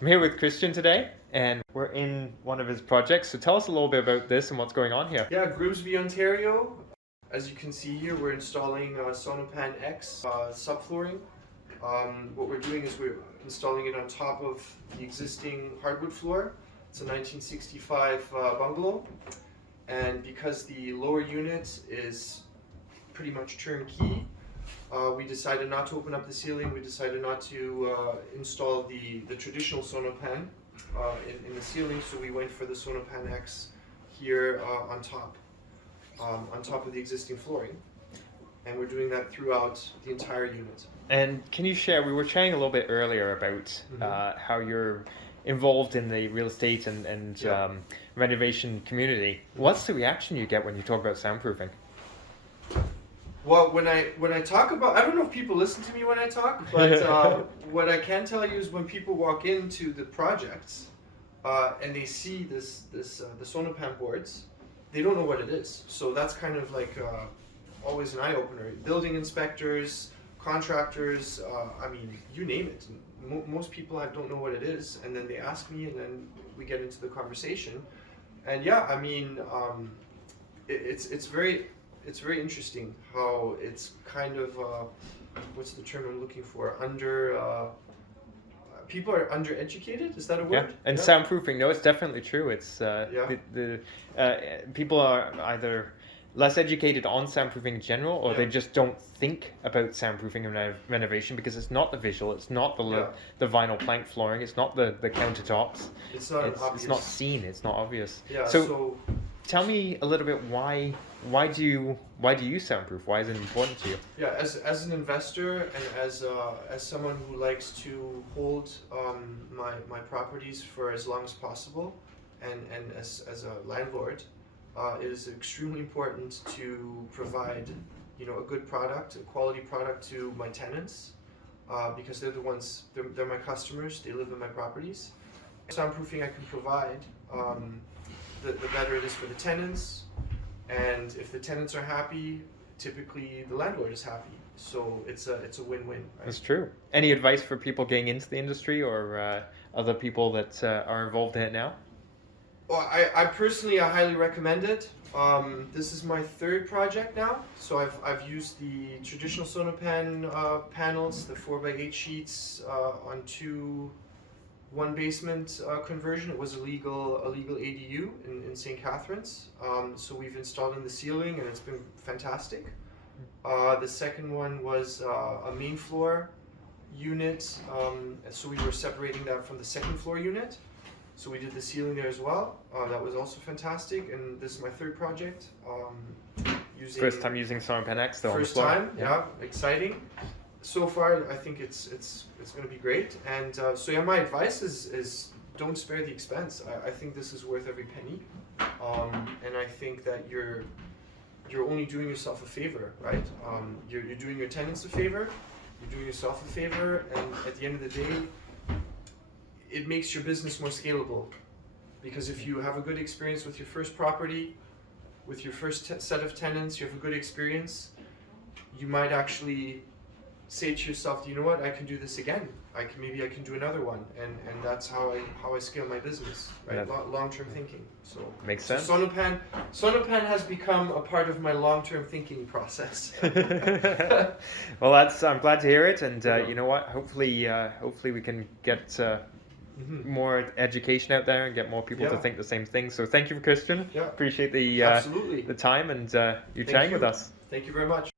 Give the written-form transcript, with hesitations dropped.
I'm here with Christian today, and we're in one of his projects. So tell us a little bit about this and what's going on here. Yeah, Grimsby, Ontario. As you can see here, we're installing SONOpan X subflooring. What we're doing is we're installing it on top of the existing hardwood floor. It's a 1965 bungalow, and because the lower unit is pretty much turnkey, we decided not to open up the ceiling. We decided not to install the traditional SONOpan in the ceiling, so we went for the SONOpan X here on top of the existing flooring. And we're doing that throughout the entire unit. And can you share, we were chatting a little bit earlier about how you're involved in the real estate and renovation community. What's the reaction you get when you talk about soundproofing? Well, when I talk about, I don't know if people listen to me when I talk, but what I can tell you is when people walk into the projects and they see the SONOpan boards, they don't know what it is. So that's kind of like always an eye-opener. Building inspectors, contractors, I mean, you name it. Most people don't know what it is, and then they ask me, and then we get into the conversation. And yeah, I mean, it's very interesting how it's kind of what's the term I'm looking for? People are undereducated. Is that a word? Yeah, and soundproofing. No, it's definitely true. It's people are either less educated on soundproofing in general, or they just don't think about soundproofing and renovation because it's not the visual, it's not the vinyl plank flooring, it's not the countertops. It's not obvious. It's not seen. It's not obvious. Yeah. So tell me a little bit why do you soundproof? Why is it important to you? Yeah, as an investor and as someone who likes to hold my properties for as long as possible, and as a landlord, it is extremely important to provide a good product, a quality product to my tenants, because they're my customers. They live in my properties. Soundproofing I can provide, the better it is for the tenants. And if the tenants are happy, typically the landlord is happy. So it's a win-win. Right? That's true. Any advice for people getting into the industry or other people that are involved in it now? Well, I personally highly recommend it. This is my third project now. So I've used the traditional SONOpan panels, the 4x8 sheets on one basement conversion. It was a legal ADU in St. Catharines. So we've installed in the ceiling, and it's been fantastic. The second one was a main floor unit. So we were separating that from the second floor unit. So we did the ceiling there as well. That was also fantastic. And this is my third project. First time using SONOpan X though. First time, yeah, exciting. So far, I think it's going to be great. And so yeah, my advice is don't spare the expense. I think this is worth every penny, and I think that you're only doing yourself a favor, right? You're doing your tenants a favor, you're doing yourself a favor, and at the end of the day, it makes your business more scalable. Because if you have a good experience with your first property, with your first set of tenants, you have a good experience, you might actually say to yourself, you know what, I can do this again. Maybe I can do another one, and that's how I scale my business, right? Long-term thinking. So makes sense. So SONOpan has become a part of my long-term thinking process. Well, I'm glad to hear it, and you know what? Hopefully we can get more education out there and get more people to think the same thing. So thank you, Christian. Yeah. Appreciate the Absolutely. the time and you chatting with us. Thank you very much.